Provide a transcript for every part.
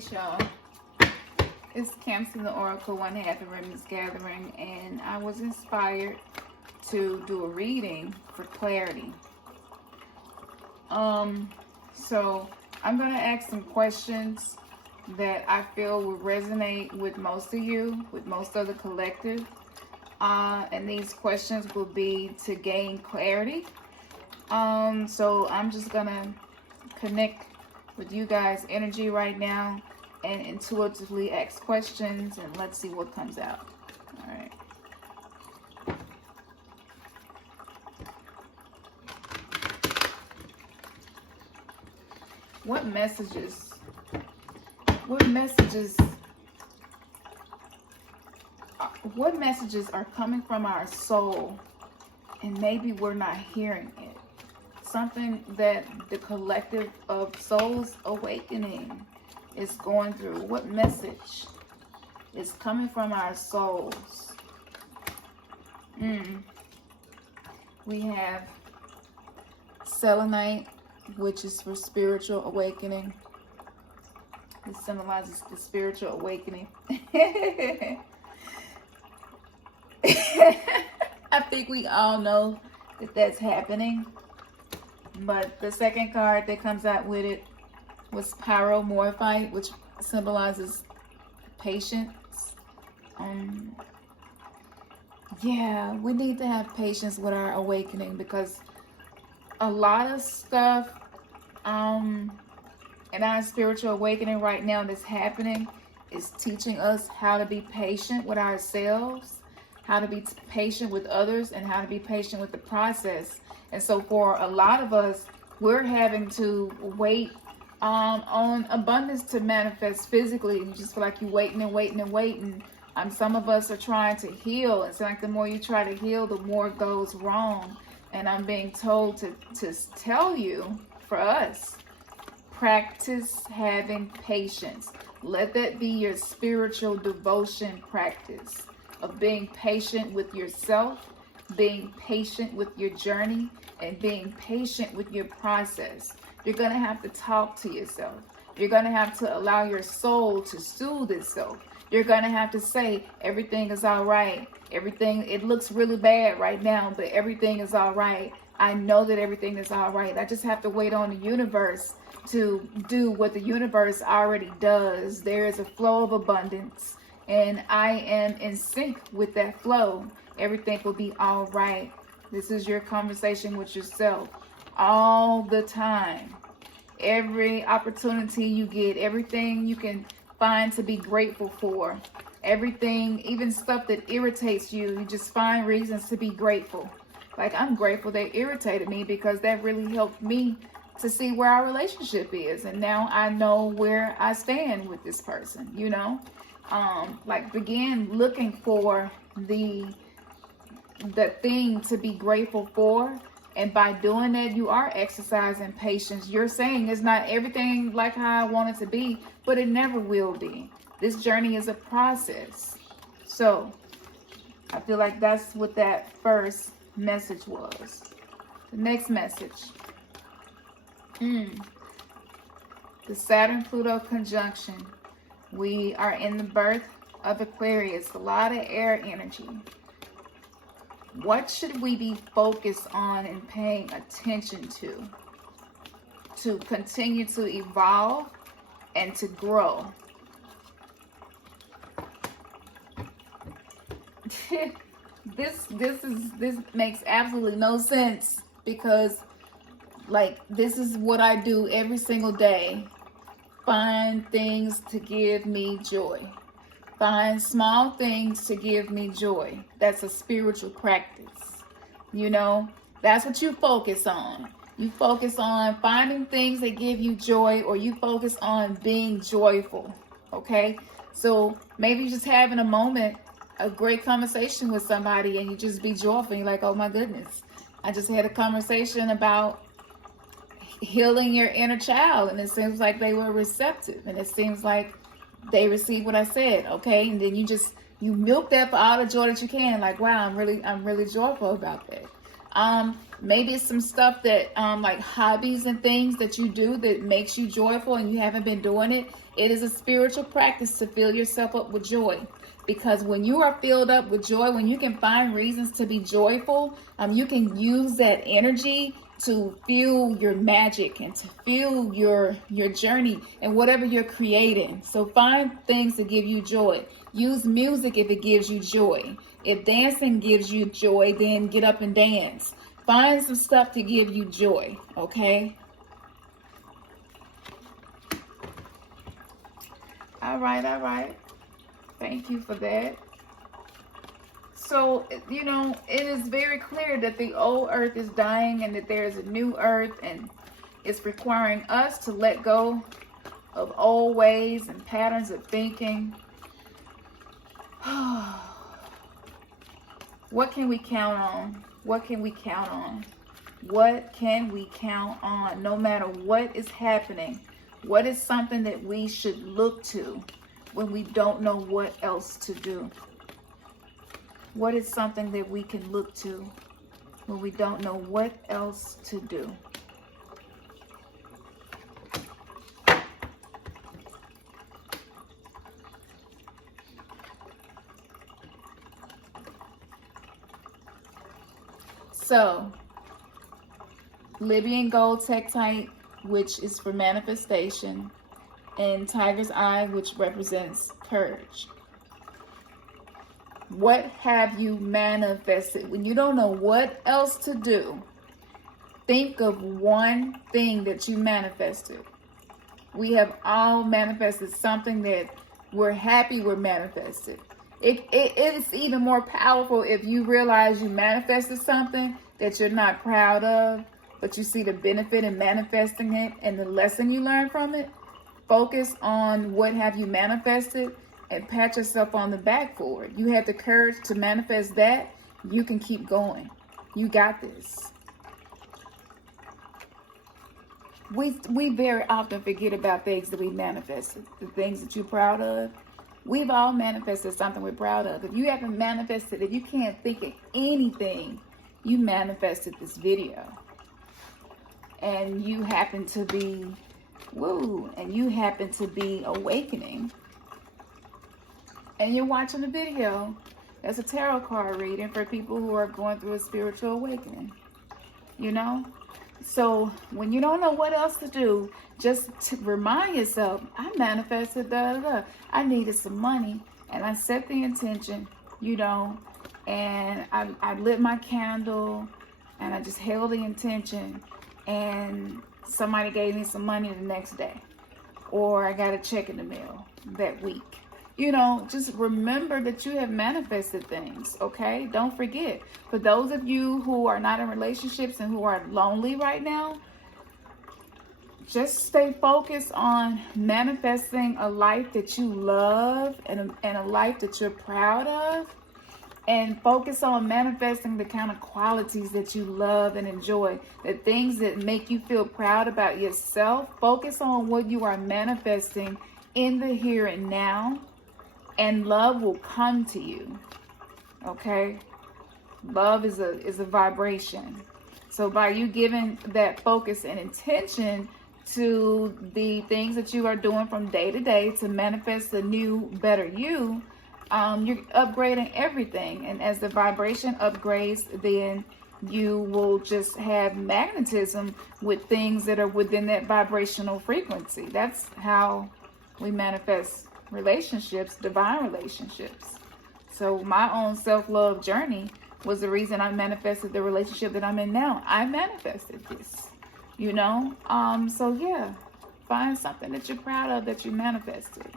Peace, y'all. It's Campson the Oracle, one half of Remnants Gathering, and I was inspired to do a reading for clarity. So I'm going to ask some questions that I feel will resonate with most of you, with most of the collective. And these questions will be to gain clarity. So I'm just going to connect with you guys' energy right now and intuitively ask questions, and let's see what comes out. All right. What messages are coming from our soul and maybe we're not hearing it? Something that the collective of souls awakening is going through. What message is coming from our souls? We have selenite, which is for spiritual awakening. It symbolizes the spiritual awakening. I think we all know that that's happening. But the second card that comes out with it was Pyromorphite, which symbolizes patience. Yeah, we need to have patience with our awakening, because a lot of stuff in our spiritual awakening right now that's happening is teaching us how to be patient with ourselves, how to be patient with others, and how to be patient with the process. And so for a lot of us, we're having to wait on abundance to manifest physically. You just feel like you're waiting and waiting and waiting. Some of us are trying to heal. It's like the more you try to heal, the more it goes wrong. And I'm being told to tell you, for us, practice having patience. Let that be your spiritual devotion practice of being patient with yourself, being patient with your journey, and being patient with your process. You're going to have to talk to yourself. You're going to have to allow your soul to soothe itself. You're going to have to say, everything is all right. Everything, it looks really bad right now, but everything is all right. I know that everything is all right. I just have to wait on the universe to do what the universe already does. There is a flow of abundance, and I am in sync with that flow. Everything will be all right. This is your conversation with yourself all the time. Every opportunity you get, everything you can find to be grateful for, everything, even stuff that irritates you, you just find reasons to be grateful. Like, I'm grateful they irritated me, because that really helped me to see where our relationship is. And now I know where I stand with this person, you know? Like, begin looking for the thing to be grateful for. And by doing that, you are exercising patience. You're saying it's not everything like how I want it to be, but it never will be. This journey is a process. So I feel like that's what that first message was. The next message. The Saturn-Pluto conjunction. We are in the birth of Aquarius. A lot of air energy. What should we be focused on and paying attention to continue to evolve and to grow? This makes absolutely no sense, because like, this is what I do every single day. Find things to give me joy. Find small things to give me joy. That's a spiritual practice. You know, that's what you focus on. You focus on finding things that give you joy, or you focus on being joyful. Okay? So maybe you're just having a moment, a great conversation with somebody, and you just be joyful. You're like, oh my goodness, I just had a conversation about healing your inner child, and it seems like they were receptive, and it seems like they received what I said. Okay, and then you milk that for all the joy that you can. Like, wow, I'm really joyful about that. Maybe it's some stuff that like hobbies and things that you do that makes you joyful and you haven't been doing it. It is a spiritual practice to fill yourself up with joy. Because when you are filled up with joy, when you can find reasons to be joyful, you can use that energy to fuel your magic and to fuel your journey and whatever you're creating. So find things to give you joy. Use music if it gives you joy. If dancing gives you joy, then get up and dance. Find some stuff to give you joy, okay? All right. Thank you for that. So, you know, it is very clear that the old earth is dying and that there is a new earth, and it's requiring us to let go of old ways and patterns of thinking. What can we count on? What can we count on? What can we count on? No matter what is happening, what is something that we should look to when we don't know what else to do? What is something that we can look to when we don't know what else to do? So, Libyan gold tektite, which is for manifestation, and tiger's eye, which represents courage. What have you manifested? When you don't know what else to do, think of one thing that you manifested. We have all manifested something that we're happy we're manifested. It is even more powerful if you realize you manifested something that you're not proud of, but you see the benefit in manifesting it and the lesson you learn from it. Focus on what have you manifested and pat yourself on the back for it. You had the courage to manifest that. You can keep going. You got this. We very often forget about things that we manifested, the things that you're proud of. We've all manifested something we're proud of. If you haven't manifested, if you can't think of anything, you manifested this video. And you happen to be, awakening. And you're watching the video. That's a tarot card reading for people who are going through a spiritual awakening. You know? So when you don't know what else to do, just to remind yourself, I manifested I needed some money, and I set the intention, you know, and I lit my candle, and I just held the intention, and somebody gave me some money the next day, or I got a check in the mail that week. You know, just remember that you have manifested things, okay? Don't forget. For those of you who are not in relationships and who are lonely right now, just stay focused on manifesting a life that you love and a life that you're proud of. And focus on manifesting the kind of qualities that you love and enjoy. The things that make you feel proud about yourself. Focus on what you are manifesting in the here and now. And love will come to you, okay? Love is a vibration. So by you giving that focus and intention to the things that you are doing from day to day to manifest a new, better you, you're upgrading everything. And as the vibration upgrades, then you will just have magnetism with things that are within that vibrational frequency. That's how we manifest relationships, divine relationships. So my own self-love journey was the reason I manifested the relationship that I'm in now. I manifested this, you know. So yeah, find something that you're proud of that you manifested.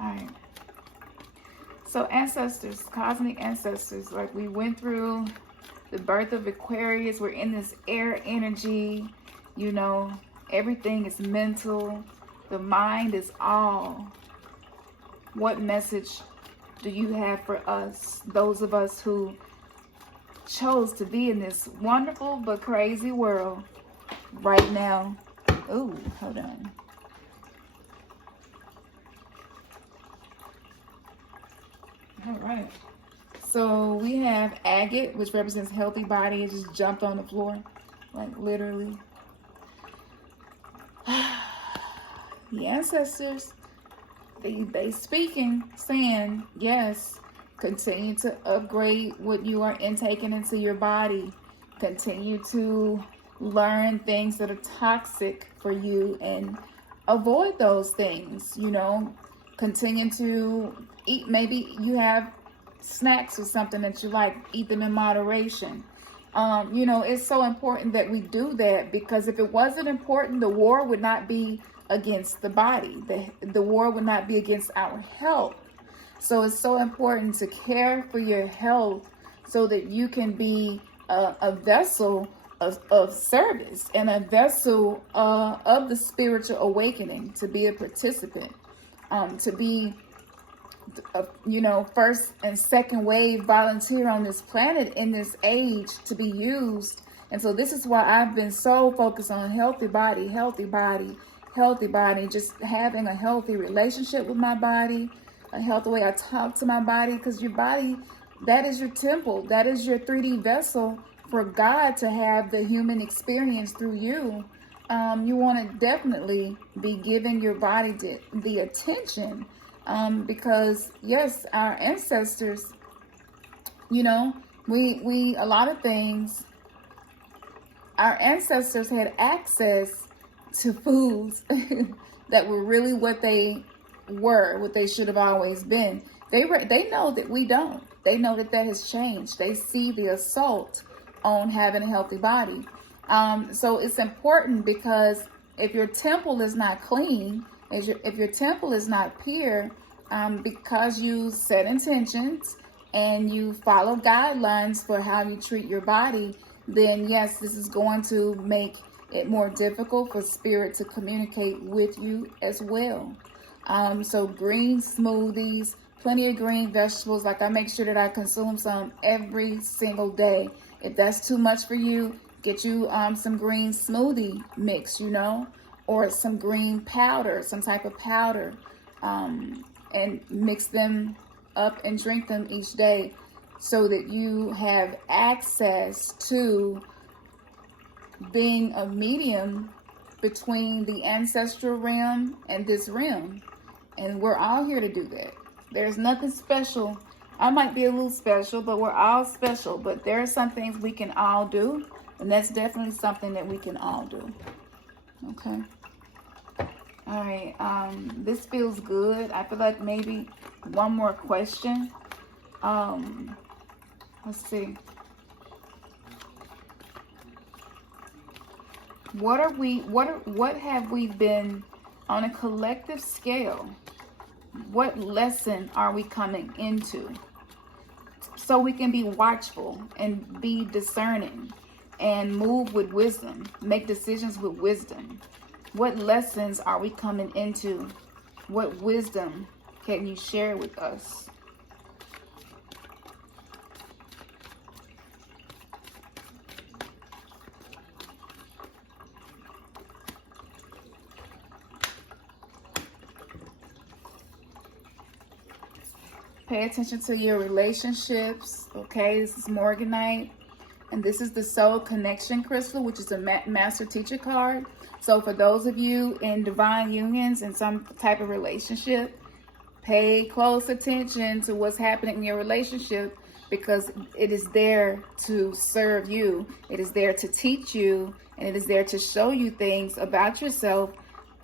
All right. So ancestors, cosmic ancestors, like we went through the birth of Aquarius. We're in this air energy, you know. Everything is mental. The mind is all. What message do you have for us, those of us who chose to be in this wonderful but crazy world right now? Ooh, hold on. All right. So we have agate, which represents healthy body. It just jumped on the floor, like literally. The ancestors, they speaking, saying, yes, continue to upgrade what you are intaking into your body. Continue to learn things that are toxic for you and avoid those things, you know. Continue to eat, maybe you have snacks or something that you like, eat them in moderation. You know, it's so important that we do that, because if it wasn't important, the war would not be against the body. The war would not be against our health. So it's so important to care for your health so that you can be a vessel of service and a vessel of the spiritual awakening, to be a participant, to be you know, first and second wave volunteer on this planet in this age, to be used. And so this is why I've been so focused on healthy body, healthy body, healthy body, just having a healthy relationship with my body, a healthy way I talk to my body, because your body, that is your temple, that is your 3D vessel for God to have the human experience through you. You want to definitely be giving your body the attention, because yes, our ancestors, you know, we a lot of things, our ancestors had access to foods that were really what they should have always been. They know that we don't. They know that has changed. They see the assault on having a healthy body. So it's important, because if your temple is not clean, if your temple is not pure, because you set intentions and you follow guidelines for how you treat your body, then yes, this is going to make it more difficult for spirit to communicate with you as well. So green smoothies, plenty of green vegetables. Like, I make sure that I consume some every single day. If that's too much for you, get you some green smoothie mix, you know, or some green powder, some type of powder, and mix them up and drink them each day, so that you have access to being a medium between the ancestral realm and this realm. And we're all here to do that. There's nothing special. I might be a little special, but we're all special. But there are some things we can all do, and that's definitely something that we can all do. Okay. All right. This feels good. I feel like maybe one more question. Let's see. What have we been, on a collective scale, what lesson are we coming into? So we can be watchful and be discerning and move with wisdom, make decisions with wisdom. What lessons are we coming into? What wisdom can you share with us? Pay attention to your relationships. Okay, this is Morganite. And this is the Soul Connection Crystal, which is a Master Teacher card. So for those of you in divine unions in some type of relationship, pay close attention to what's happening in your relationship, because it is there to serve you. It is there to teach you, and it is there to show you things about yourself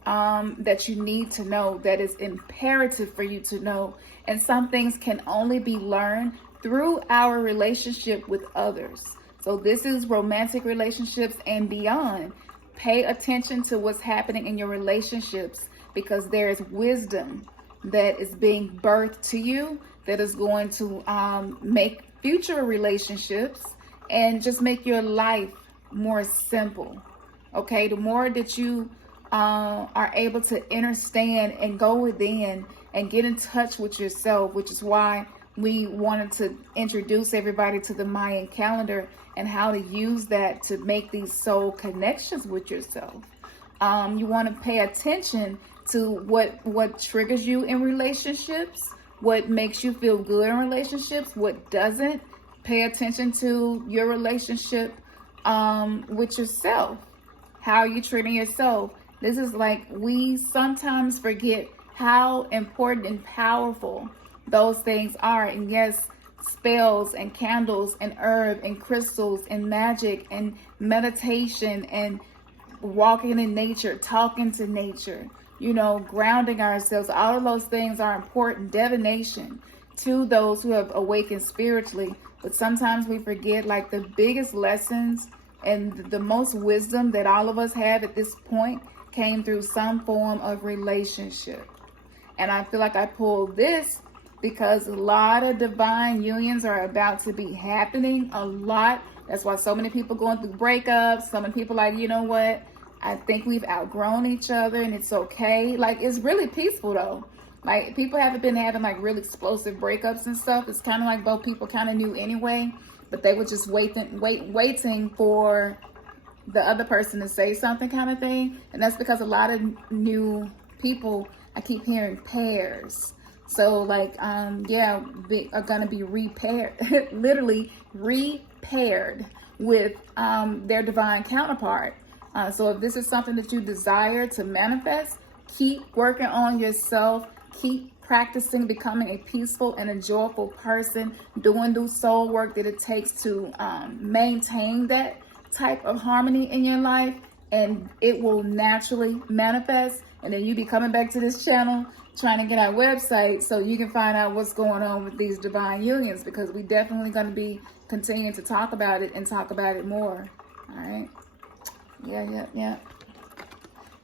that you need to know, that is imperative for you to know. And some things can only be learned through our relationship with others. So this is romantic relationships and beyond. Pay attention to what's happening in your relationships, because there is wisdom that is being birthed to you that is going to make future relationships and just make your life more simple. Okay, the more that you are able to understand and go within and get in touch with yourself, which is why we wanted to introduce everybody to the Mayan calendar and how to use that to make these soul connections with yourself. You want to pay attention to what triggers you in relationships, what makes you feel good in relationships, what doesn't. Pay attention to your relationship with yourself. How are you treating yourself? This is like, we sometimes forget how important and powerful those things are. And yes, spells and candles and herb and crystals and magic and meditation and walking in nature, talking to nature, you know, grounding ourselves. All of those things are important. Divination to those who have awakened spiritually. But sometimes we forget, like, the biggest lessons and the most wisdom that all of us have at this point came through some form of relationship. And I feel like I pulled this because a lot of divine unions are about to be happening. A lot. That's why so many people going through breakups. So many people like, you know what? I think we've outgrown each other and it's okay. Like, it's really peaceful though. Like, people haven't been having like real explosive breakups and stuff. It's kind of like both people kind of knew anyway, but they were just waiting for the other person to say something, kind of thing. And that's because a lot of new people, I keep hearing pairs. So like, yeah, are gonna be repaired, literally repaired with their divine counterpart. So if this is something that you desire to manifest, keep working on yourself. Keep practicing becoming a peaceful and a joyful person, doing the soul work that it takes to maintain that type of harmony in your life, and it will naturally manifest. And then you be coming back to this channel trying to get our website so you can find out what's going on with these divine unions, because we definitely going to be continuing to talk about it and talk about it more. All right. Yeah.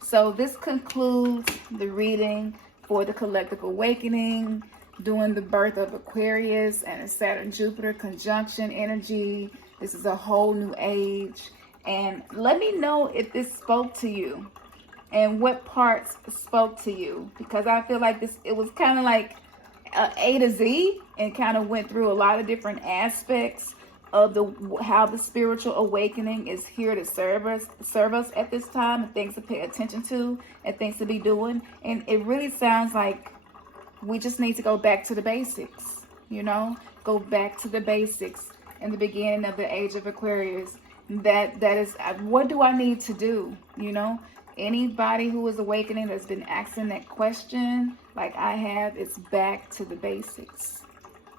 So this concludes the reading for the collective awakening, during the birth of Aquarius and a Saturn-Jupiter conjunction energy. This is a whole new age. And let me know if this spoke to you and what parts spoke to you, because I feel like it was kind of like A to Z, and kind of went through a lot of different aspects of how the spiritual awakening is here to serve us at this time, and things to pay attention to and things to be doing. And it really sounds like we just need to go back to the basics, you know, go back to the basics in the beginning of the age of Aquarius. That is, what do I need to do? You know, anybody who is awakening that's been asking that question like I have, it's back to the basics.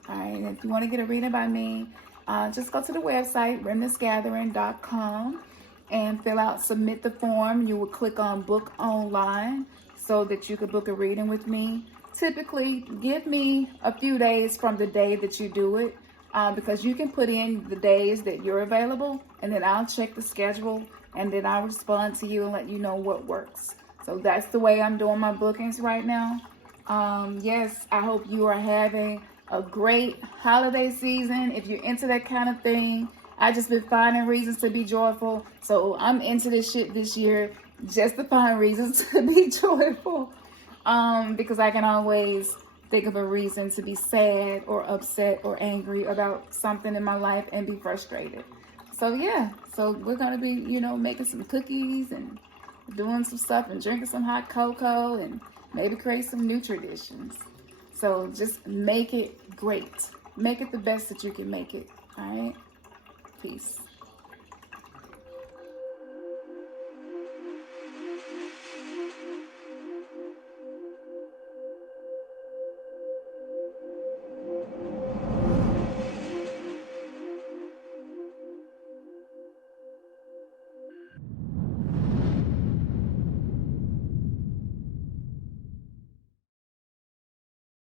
All right, and if you want to get a reading by me, just go to the website, REMNANTSGATHERING.com, and submit the form. You will click on book online so that you can book a reading with me. Typically, give me a few days from the day that you do it, because you can put in the days that you're available, and then I'll check the schedule, and then I'll respond to you and let you know what works. So that's the way I'm doing my bookings right now. Yes, I hope you are having a great holiday season. If you're into that kind of thing, I just been finding reasons to be joyful. So I'm into this shit this year just to find reasons to be joyful. Because I can always think of a reason to be sad or upset or angry about something in my life and be frustrated. So yeah, so we're gonna be, you know, making some cookies and doing some stuff and drinking some hot cocoa and maybe create some new traditions. So just make it great. Make it the best that you can make it. All right? Peace.